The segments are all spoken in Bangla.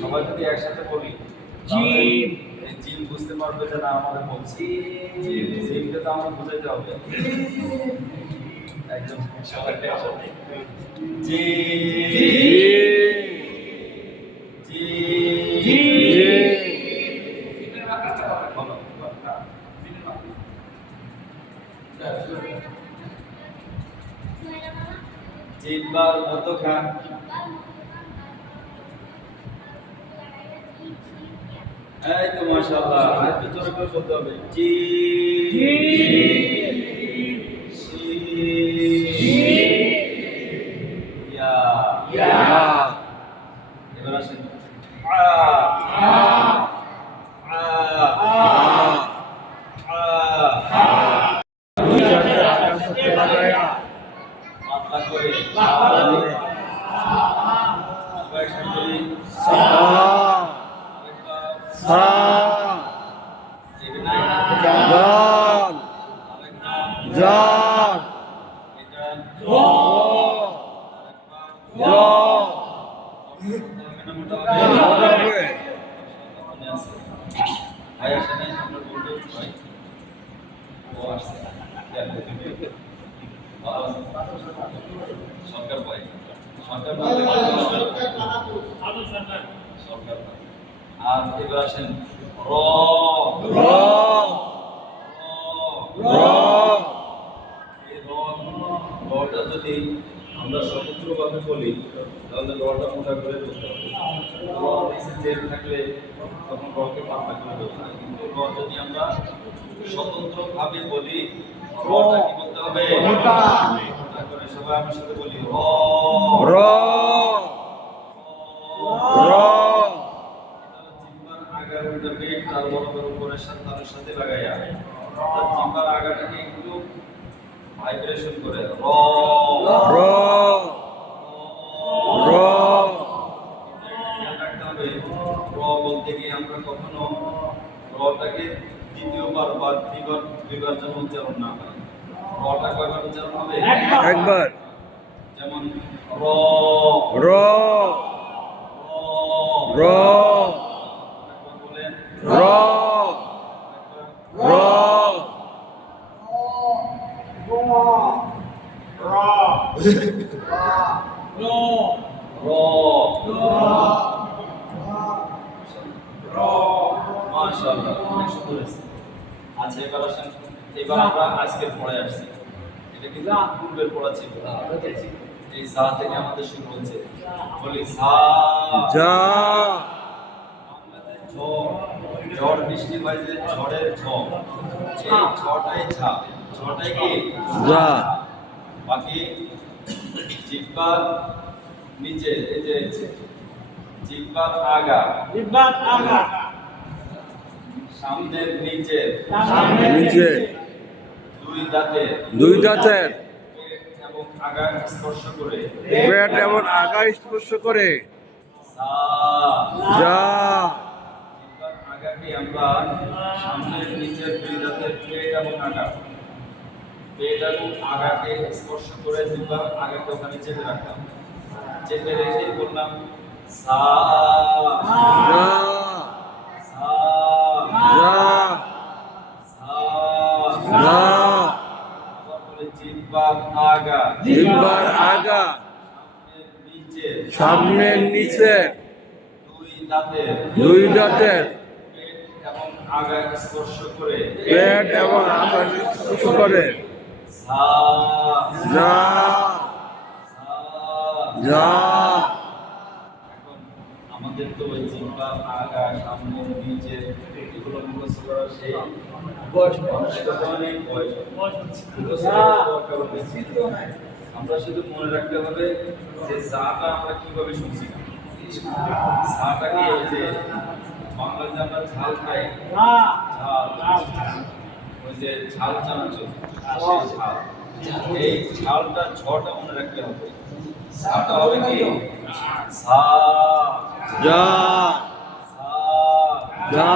সবাই যদি একসাথে বলি জিন বুঝতে পারবে যে না আমাদের বলছি জিনকে তো আমাদের বুঝাইতে হবে একদম সবাই একসাথে জি জি জি বলো জিব্বার মধ্যখা এই তো মাশাআল্লাহ একটু জোরে করে বলতে হবে জি জি ইয়া ইয়া এবার আসেন আ আ আ আ মাত্রা করে সবাই একসাথে বলি সরকার পাই সরকার সরকার আর এবার আসেন র র রটা যদি আমরা স্বতন্ত্রভাবে বলি তাহলে রটা মোটা করে বলতে হবে র নিচে জের থাকলে তখন রকে পাতলা করে বলতে হবে কিন্তু র যদি আমরা স্বতন্ত্রভাবে বলি রটা কি বলতে হবে মোটা করে সবাই আমার সাথে বলি র র র জিহ্বার আগার উল্টা পেট তার বরাবর উপরের সাথে তার সাথে লাগাইয়া তার জিহ্বার আগাটাকে একটু ভাইব্রেশন করে র র র রাখতে হবে র বলতে গিয়ে আমরা কখনো রটাকে দ্বিতীয়বার বা দুইবার যেন উচ্চারণ না হয় রটা কয়বার উচ্চারণ হবে একবার যেমন র র র বলেন র র মাশাআল্লাহ অনেক সুন্দর হয়েছে আচ্ছা এবার আসেন এবার আমরা আজকের পড়ায় আসছি এটা কিন্তু পূর্বের পড়া ছিল এই সা থেকে আমাদের শুরু হচ্ছে বলি সা যা ঝড় বৃষ্টি হয় যে ঝড়ের ঝড় এই ঝড়টাই ঝা ঝড়টাই কি যা বাকি জিহ্বার নিচে এই যে জিহ্বার আগা সামনের নিচে দুই দাঁতের পেট এবং আগা স্পর্শ করে যা জিহ্বার আগাকে আমরা সামনের নিচের দুই দাঁতের পেট এবং আগাকে স্পর্শ করে জিহ্বার আগাকে ওখানে চেপে রাখলাম চেপে রেখে বললাম সা যা সা যা সা যা আবার বলে জিহ্বার আগা সামনের নিচে দুই দাঁতের পেট এবং আগা স্পর্শ করে সা যা যা এখন আমাদের তো ওই জিহ্বার আগা সামনের নিচে এগুলো মুখস্থ করা সেই বয়স অনেক বয়স আমরা শুধু মনে রাখতে হবে যে সাটা আমরা কিভাবে শুনছি সাটাকে এই যে বাংলাতে আমরা ঝাল খাই ঝাল ওই যে ঝাল চানাচুর সেই ঝাল এই ঝালটা ঝটা মনে রাখতে হবে সাটা হবে কি সা যা সা যা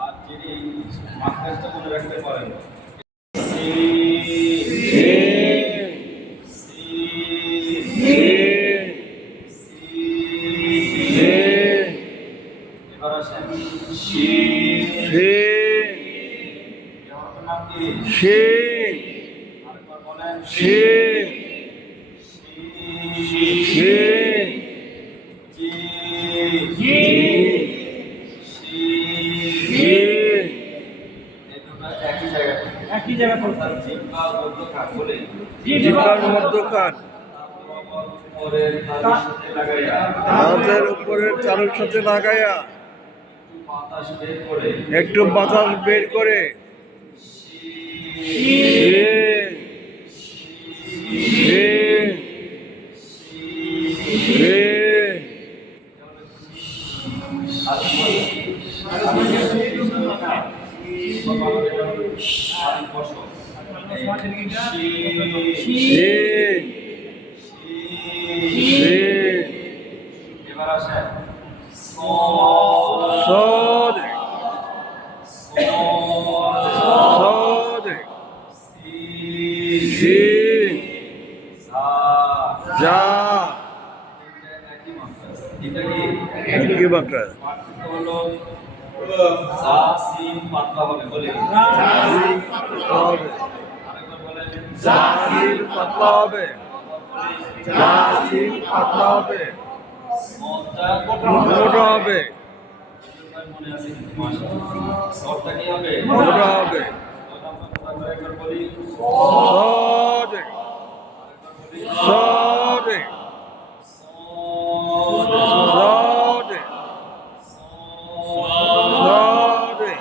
আর যদি মাত্রাটা মনে রাখতে পারেন সি সি সি সি শিন শিন এই হরফের নাম কি? শিন আরেকবার বলেন। শিন শিন শিন জিম জিম শিন শিন এই দুটো একই জায়গায় একই জায়গা পড়তে হবে। জিহ্বার মধ্যখান বলে জিহ্বার মধ্যখান উপরের তালুর সাথে লাগাইয়া দাঁতের উপরের চালুর সাথে লাগাইয়া বাতাস বের করে একটু বাতাস বের করে শিন শিন শিন শিন শিন এবার আসেন صاد صاد سين جا একই বাঁকা হবে জাহির পাতলা হবে জাহির পাতলা হবে মোটা হবে মোটা হবে صادق صادق صادق صادق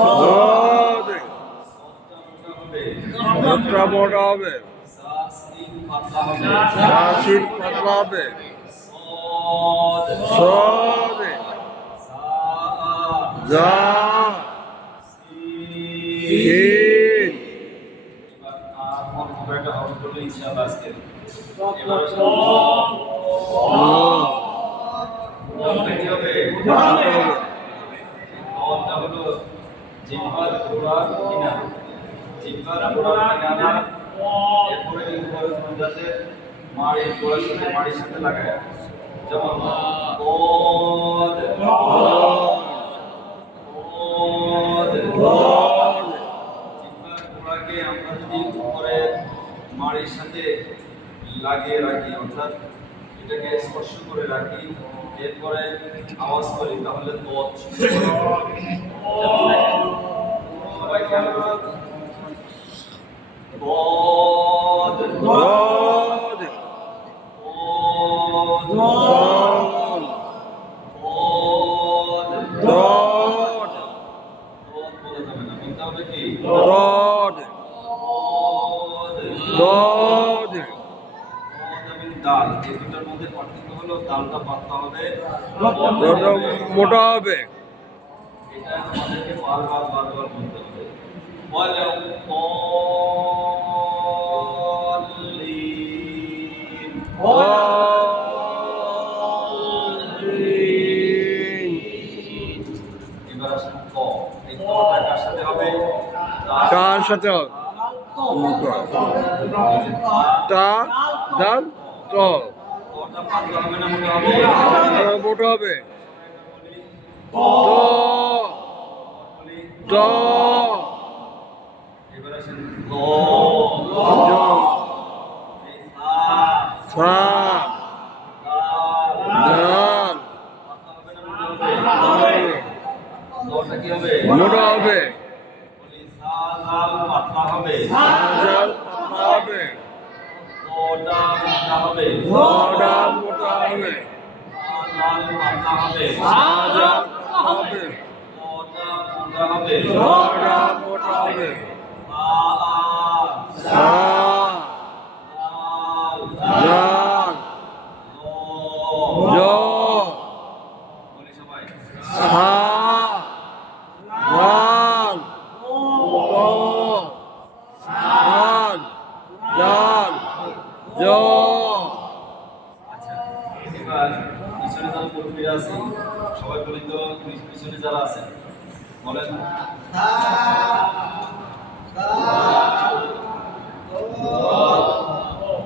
صادق মোটা মোটা হবে জাহির পাতলা হবে صادق জা শিন জিহ্বার গোড়ার কিনারা জিহ্বার গোড়ার কিনারা এরপরে উপরে মন্দাতে মাড়ির গোড়ার সাথে মাড়ির সাথে লাগায় যেমন ওদ ওদ জিহ্বার গোড়াকে আমরা যদি উপরে মাড়ির সাথে লাগিয়ে রাখি অর্থাৎ এটাকে স্পর্শ করে রাখি এরপরে আওয়াজ করি তাহলে দত সবাই খেয়াল করুন দত ضاد দত ضاد ضاد বলা যাবে না বলতে হবে কি ضاد ضاد দাল এই দুটার মধ্যে পার্থক্য হলো দালটা পাতলা হবে ওটা মোটা হবে এটা আমাদেরকে বারবার বলতে হবে বলো এবার আসেন ক এই কটা কার সাথে হবে কার সাথে হবে তা দাল ত কটা পাতলা হবে না মোটা হবে মোটা হবে ত ত এবার আসেন গ জ এই সা সা দাল পাতলা হবে পাতলা হবে মোটা হবে জাল পাতলা হবে জাল পাতলা হবে ওটা মোটা হবে মোটা মোটা হবে লাল পাতলা হবে জাল পাতলা হবে ওটা মোটা হবে মোটা মোটা হবে সা জাল জ বলি সবাই সা জাল ত জাল জাল জ আচ্ছা এবার পিছনে যারা মুরব্বীরা আছে সবাই বলি তো পিছনে যারা আছেন বলেন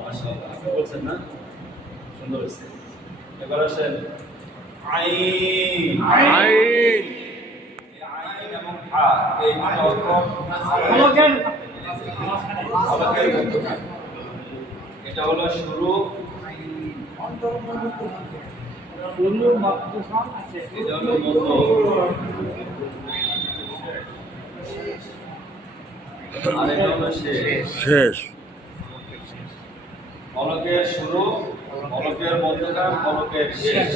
মাশাআল্লাহ আপনি বলছেন না সুন্দর হয়েছে এবার আসেন আইন আইন আইন এবং হা এই দুটো অক্ষর এটা হলো শুরু এটা হলো মধ্য আর এটা হলো শেষ শেষ অলকের শুরু অলকের মধ্যখান অলকের শেষ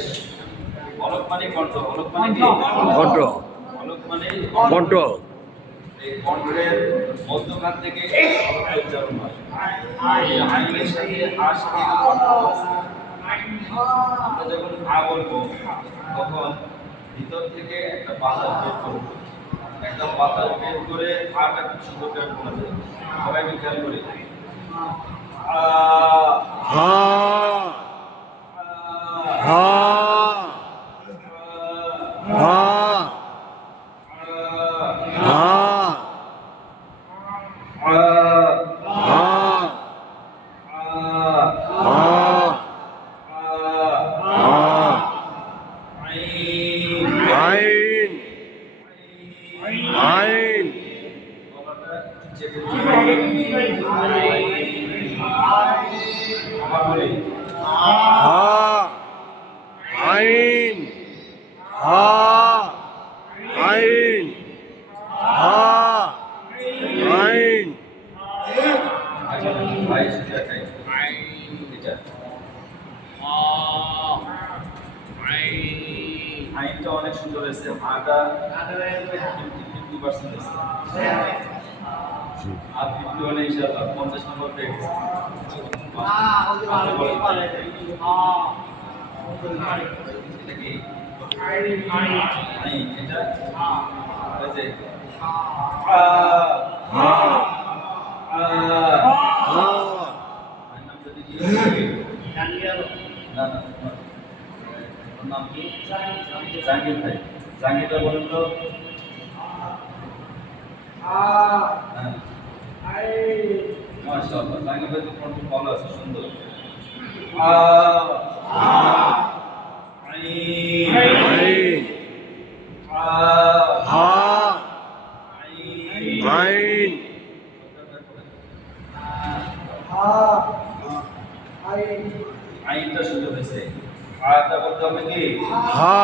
অলক মানে কণ্ঠ অলক মানে কি কণ্ঠ অলক মানে কণ্ঠ এই কণ্ঠের মধ্যখান থেকে অলকের উচ্চারণ হয় এই আইনের সাথে আ সাথে কণ্ঠ আছে। আমরা যখন আ বলবো তখন ভিতর থেকে একটা বাতাস বের করবো একটা বাতাস বের করে আটা খুব সুন্দর করে বলা যায় সবাই একটু খেয়াল করি আ হা হা হা হা হা আইন আইন হা আইন হা আইন হা আইন আইনটা অনেক সুন্দর হয়েছে আটা 50% হয়েছে আর 50 হলে ইনশাআল্লাহ 50 নম্বর পেয়ে গেছে এটা কি আইন এটা ওই যে হা হা আইন নাম যদি কি হবে না না ওর নাম কি জাহাঙ্গীর ভাই জাহাঙ্গীর ভাই বলেন তো হ্যাঁ মাশাআল্লাহ জাহাঙ্গীর ভাই তো কণ্ঠ ভালো আছে সুন্দর আইন আইন হা আইন আইনটা সুন্দর হয়েছে আয়াতটা বলতে হবে কি হা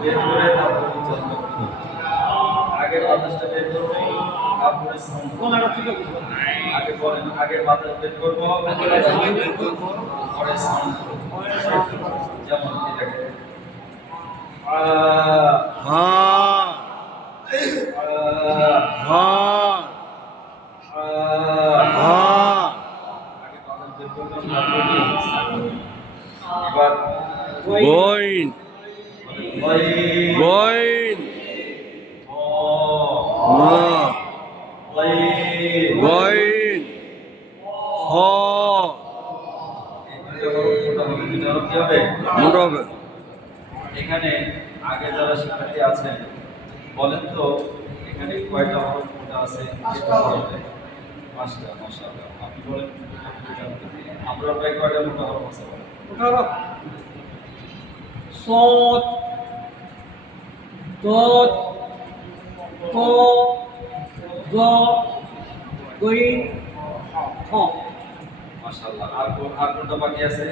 বের করে তারপরে উচ্চারণ করতে হবে। আগে বাতাসটা বের করবো তারপরে সাউন্ড আগে বলেন আগে বাতাস বের করবো পরে সাউন্ড যেমন কি দেখেন হা হা হা আগে বাতাস বের করবো তারপরে এবার বইন বইন না বইন হ মোটা হবে এখানে আগে যারা শিক্ষার্থী আছেন বলেন তো এখানে কয়টা হরফ মোটা আছে পাঁচটা মাশাআল্লাহ আপনি বলেন আমরা প্রায় কয়টা মোটা হরফ আছে বলেন صوت ضاد طا ظا غين خا মাশাআল্লাহ আর কোনটা বাকি আছে